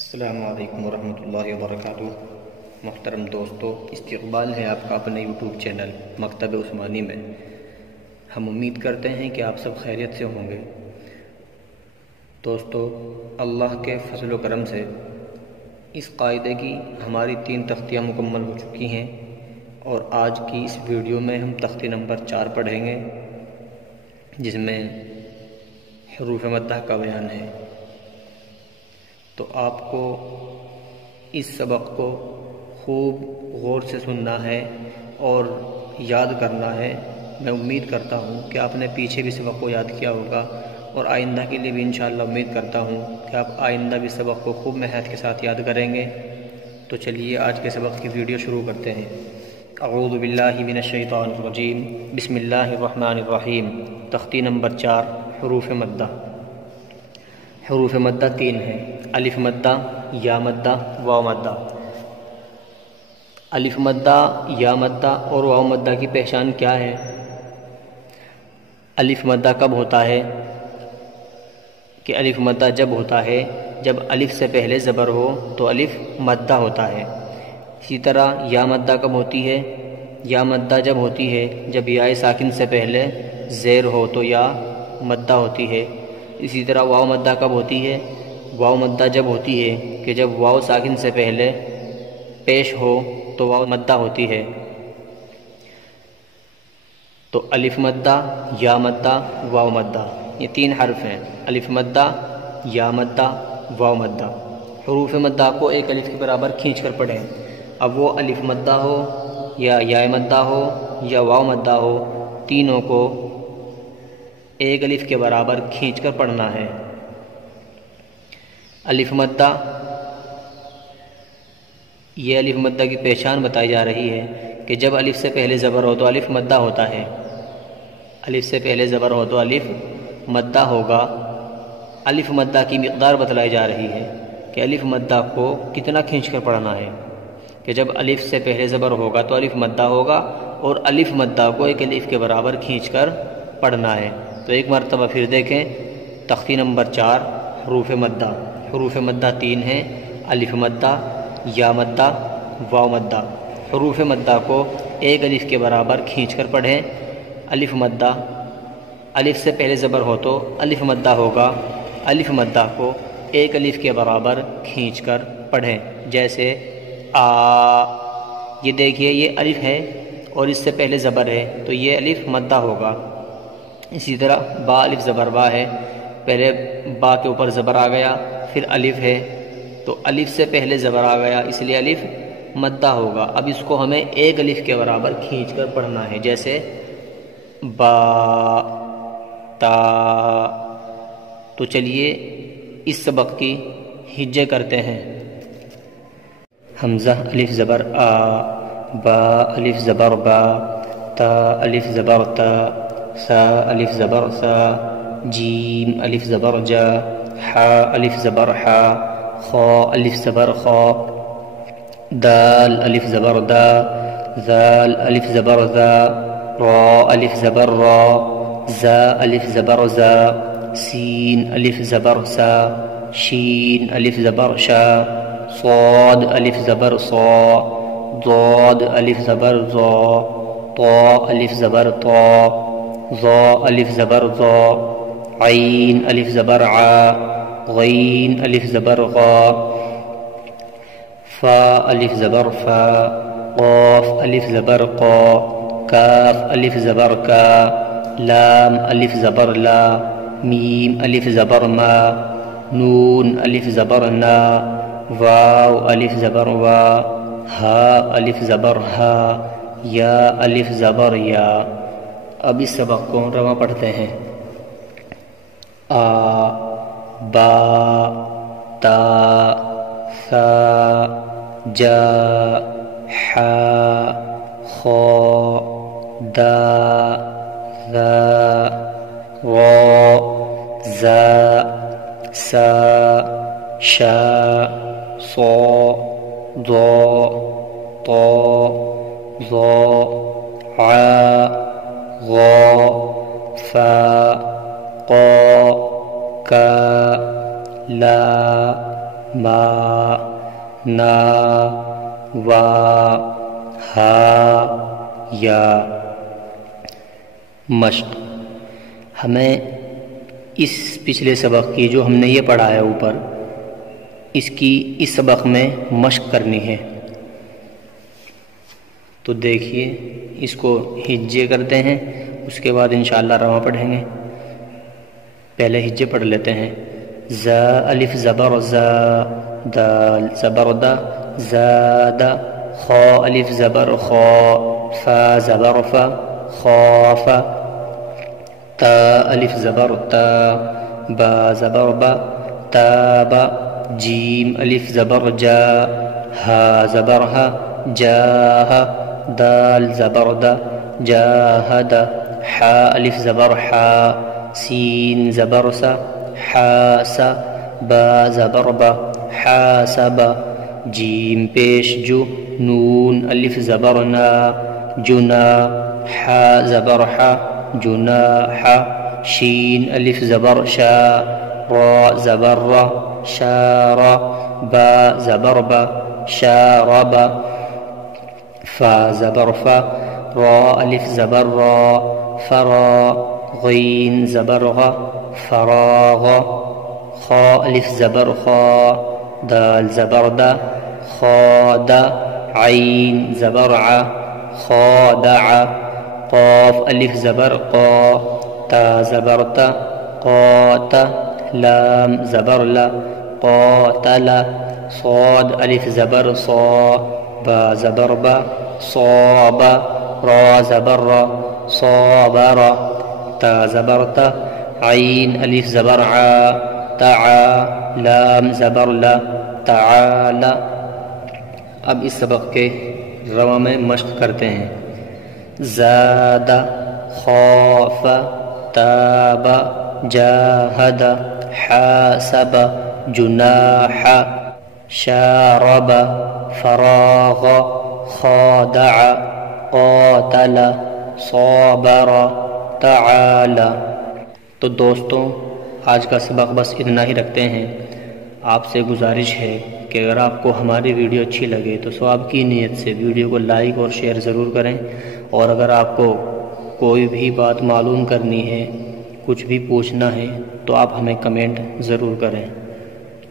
السلام علیکم ورحمۃ اللہ وبرکاتہ۔ محترم دوستو، استقبال ہے آپ کا اپنے یوٹیوب چینل مکتب عثمانی میں۔ ہم امید کرتے ہیں کہ آپ سب خیریت سے ہوں گے۔ دوستو، اللہ کے فضل و کرم سے اس قاعدے کی ہماری 3 تختیاں مکمل ہو چکی ہیں، اور آج کی اس ویڈیو میں ہم تختی نمبر 4 پڑھیں گے، جس میں حروف مدہ کا بیان ہے۔ تو آپ کو اس سبق کو خوب غور سے سننا ہے اور یاد کرنا ہے۔ میں امید کرتا ہوں کہ آپ نے پیچھے بھی سبق کو یاد کیا ہوگا، اور آئندہ کے لیے بھی انشاءاللہ امید کرتا ہوں کہ آپ آئندہ بھی سبق کو خوب محنت کے ساتھ یاد کریں گے۔ تو چلیے آج کے سبق کی ویڈیو شروع کرتے ہیں۔ اعوذ باللہ من الشیطان الرجیم، بسم اللہ الرحمن الرحیم۔ تختی نمبر 4، حروف مدہ۔ حروف مدہ 3 ہیں: الف مدہ، یا مدہ، واو مدہ۔ الف مدہ، یا مدہ اور واو مدہ کی پہچان کیا ہے؟ الف مدہ کب ہوتا ہے؟ کہ الف مدہ جب ہوتا ہے جب الف سے پہلے زبر ہو تو الف مدہ ہوتا ہے۔ اسی طرح یا مدہ کب ہوتی ہے؟ یا مدہ جب ہوتی ہے جب یا ساکن سے پہلے زیر ہو تو یا مدہ ہوتی ہے۔ اسی طرح واو مدہ کب ہوتی ہے؟ واو مدہ جب ہوتی ہے کہ جب واو ساکن سے پہلے پیش ہو تو واو مدہ ہوتی ہے۔ تو الف مدہ، یا مدہ، واو مدہ، یہ 3 حرف ہیں: الف مدہ، یا مدہ، واو مدہ۔ حروف مدہ کو ایک الف کے برابر کھینچ کر پڑھیں۔ اب وہ الف مدہ ہو یا مدہ ہو یا واو مدہ ہو، تینوں کو ایک الف کے برابر کھینچ کر پڑھنا ہے۔ الف مدہ، یہ الف مدہ کی پہچان بتائی جا رہی ہے کہ جب الف سے پہلے زبر ہو تو الف مدہ ہوتا ہے۔ الف سے پہلے زبر ہو تو الف مدہ ہوگا۔ الف مدہ کی مقدار بتلائی جا رہی ہے کہ الف مدہ کو کتنا کھینچ کر پڑھنا ہے، کہ جب الف سے پہلے زبر ہوگا تو الف مدہ ہوگا، اور الف مدہ کو ایک الف کے برابر کھینچ کر پڑھنا ہے۔ تو ایک مرتبہ پھر دیکھیں، تختی نمبر 4، حروف مدہ۔ حروف مدہ 3 ہیں: الف مدہ، یا مدہ، واو مدہ۔ حروف مدہ کو ایک الف کے برابر کھینچ کر پڑھیں۔ الف مدہ، الف سے پہلے زبر ہو تو الف مدہ ہوگا۔ الف مدہ کو ایک الف کے برابر کھینچ کر پڑھیں، جیسے آ۔ یہ دیکھیے، یہ الف ہے اور اس سے پہلے زبر ہے تو یہ الف مدہ ہوگا۔ اسی طرح با، الف زبر با ہے، پہلے با کے اوپر زبر آ گیا، پھر الف ہے تو الف سے پہلے زبر آ گیا، اس لیے الف مدہ ہوگا۔ اب اس کو ہمیں ایک الف کے برابر کھینچ کر پڑھنا ہے، جیسے با، تا۔ تو چلیے اس سبق کی ہجے کرتے ہیں۔ حمزہ الف زبر آ، با الف زبر با، تا الف زبر تا، سا الف زبر سا، جیم الف زبر جا، حا الف زبر حا، خا الف زبر خا، دال الف زبر دا، ذال الف زبر ذا، را الف زبر را، زا الف زبر زا، سین الف زبر سا، شین الف زبر شا، صاد الف زبر صا، ضاد الف زبر ضا، طا الف زبر طا، ظا الف زبر ظا، عین الف زبر عا، غین الف زبر غا، فا الف زبر فا، قاف الف زبر قا، کاف الف زبر کا، لام الف زبر لا، میم الف زبر ما، نون الف زبر نا، واو الف زبر وا، ہا الف زبر ہا، یا الف زبر یا۔ اب اس سبق کو رواں پڑھتے ہیں۔ آ، با، تا، ثا، جا، حا، خا، دا، ذا، را، زا، سا، شا، صا، ضا، طا، ظا، عا، غا، فا، قا، کا، لا، با نا وا ہا یا۔ مشق، ہمیں اس پچھلے سبق کی جو ہم نے یہ پڑھا ہے اوپر، اس کی اس سبق میں مشق کرنی ہے۔ تو دیکھیے اس کو ہجے کرتے ہیں، اس کے بعد انشاءاللہ رواں پڑھیں گے۔ پہلے ہجے پڑھ لیتے ہیں۔ ز الف زبر زا، دال زبر دا، زاد، خا الف زبر خا، فا زبر فا، خاف، تا الف زبر تا، با زبر با، تاب، جیم الف زبر جا، ہا زبر ہا، جاہ، دال زبر دا، جاہد، حا الف زبر حا، سین زبر سا، حاسا، با زبر با، حاسب، جیم پیش جو، نون الف زبر نا، جنا، حا زبر حا، جناح، شین الف زبر شا، را زبر را، شارا، با زبر با، شارب، فا زبر فا، را الف زبر را، فرا، غین زبر غا، فراغ، خا الف زبر خا، دال زبر دا، خاد، عین زبر ع، خادع، قاف الف زبر قا، تا زبر تا، قات، لام زبر لا، قاتل، صاد الف زبر صا، با زبر با، صاب، را زبر را، صابر، تا زبر تا، عین الف زبر ع، تعا، لام زبر لا، تعال۔ اب اس سبق کے رواں میں مشق کرتے ہیں۔ زاد، خاف، تاب، جاہد، حاسب، جناح، شارب، فراغ، خادع، قاتل، صابر، تعال۔ تو دوستوں آج کا سبق بس اتنا ہی رکھتے ہیں۔ آپ سے گزارش ہے کہ اگر آپ کو ہماری ویڈیو اچھی لگے تو ثواب کی نیت سے ویڈیو کو لائک اور شیئر ضرور کریں، اور اگر آپ کو کوئی بھی بات معلوم کرنی ہے، کچھ بھی پوچھنا ہے تو آپ ہمیں کمنٹ ضرور کریں۔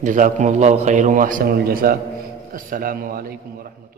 جزاکم اللہ خیر و احسن الجزاء۔ السلام علیکم ورحمۃ اللہ۔